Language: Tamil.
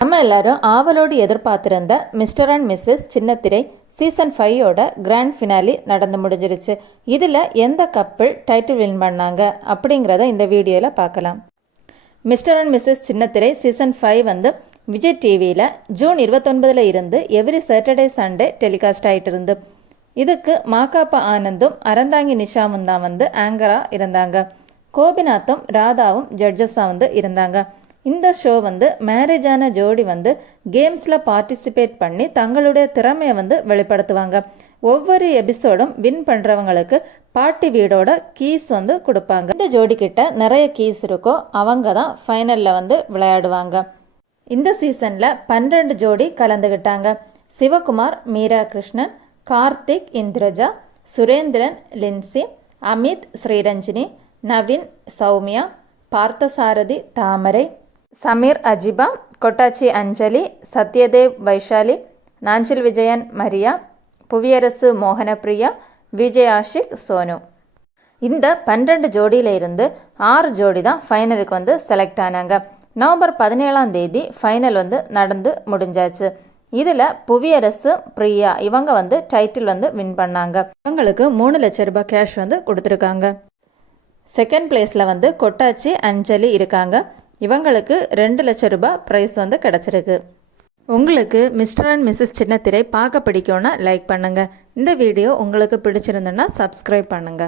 நம்ம எல்லாரும் ஆவலோடு எதிர்பார்த்திருந்த மிஸ்டர் அண்ட் மிஸ்ஸஸ் சின்னத்திரை சீசன் 5ஓட கிராண்ட் ஃபினாலி நடந்து முடிஞ்சிருச்சு. இதில் எந்த கப்பிள் டைட்டில் வின் பண்ணாங்க அப்படிங்கிறத இந்த வீடியோவில் பார்க்கலாம். மிஸ்டர் அண்ட் மிஸ்ஸஸ் சின்னத்திரை சீசன் 5 வந்து விஜய் டிவியில் ஜூன் 29 இருந்து எவ்ரி சாட்டர்டே சண்டே டெலிகாஸ்ட் ஆகிட்டு இருந்து. இதுக்கு மாகாப்பா ஆனந்தும் அறந்தாங்கி நிஷாவும் தான் வந்து ஆங்கராக இருந்தாங்க. கோபிநாத்தும் ராதாவும் ஜட்ஜஸாக வந்து இருந்தாங்க. இந்த ஷோ வந்து மேரேஜான ஜோடி வந்து கேம்ஸில் பார்ட்டிசிபேட் பண்ணி தங்களுடைய திறமையை வந்து வெளிப்படுத்துவாங்க. ஒவ்வொரு எபிசோடும் வின் பண்ணுறவங்களுக்கு பார்ட்டி வீடோட கீஸ் வந்து கொடுப்பாங்க. இந்த ஜோடிக்கிட்ட நிறைய கீஸ் இருக்கோ அவங்க தான் ஃபைனலில் வந்து விளையாடுவாங்க. இந்த சீசனில் 12 ஜோடி கலந்துக்கிட்டாங்க. சிவகுமார், மீரா கிருஷ்ணன், கார்த்திக், இந்திரஜா, சுரேந்திரன், லின்சி, அமித், ஸ்ரீரஞ்சினி, நவீன், சௌமியா, பார்த்தசாரதி, தாமரை, சமீர், அஜிபா, கொட்டாச்சி அஞ்சலி, சத்யதேவ், வைஷாலி, நாஞ்சில் விஜயன், மரியா, புவியரசு, மோகனப்பிரியா, விஜய் ஆஷிக், சோனு. இந்த 12 ஜோடியில் இருந்து 6 ஜோடி தான் ஃபைனலுக்கு வந்து செலக்ட் ஆனாங்க. நவம்பர் 17 ஃபைனல் வந்து நடந்து முடிஞ்சாச்சு. இதில் புவியரசு, பிரியா இவங்க வந்து டைட்டில் வந்து வின் பண்ணாங்க. இவங்களுக்கு 3 லட்சம் ரூபாய் கேஷ் வந்து கொடுத்துருக்காங்க. செகண்ட் பிளேஸில் வந்து கொட்டாச்சி அஞ்சலி இருக்காங்க. இவங்களுக்கு 2 லட்சம் ரூபாய் ப்ரைஸ் வந்து கிடச்சிருக்கு. உங்களுக்கு மிஸ்டர் அண்ட் மிஸ்ஸஸ் சின்னத்திரை பார்க்க பிடிக்கும்னா லைக் பண்ணுங்கள். இந்த வீடியோ உங்களுக்கு பிடிச்சிருந்துன்னா சப்ஸ்கிரைப் பண்ணுங்கள்.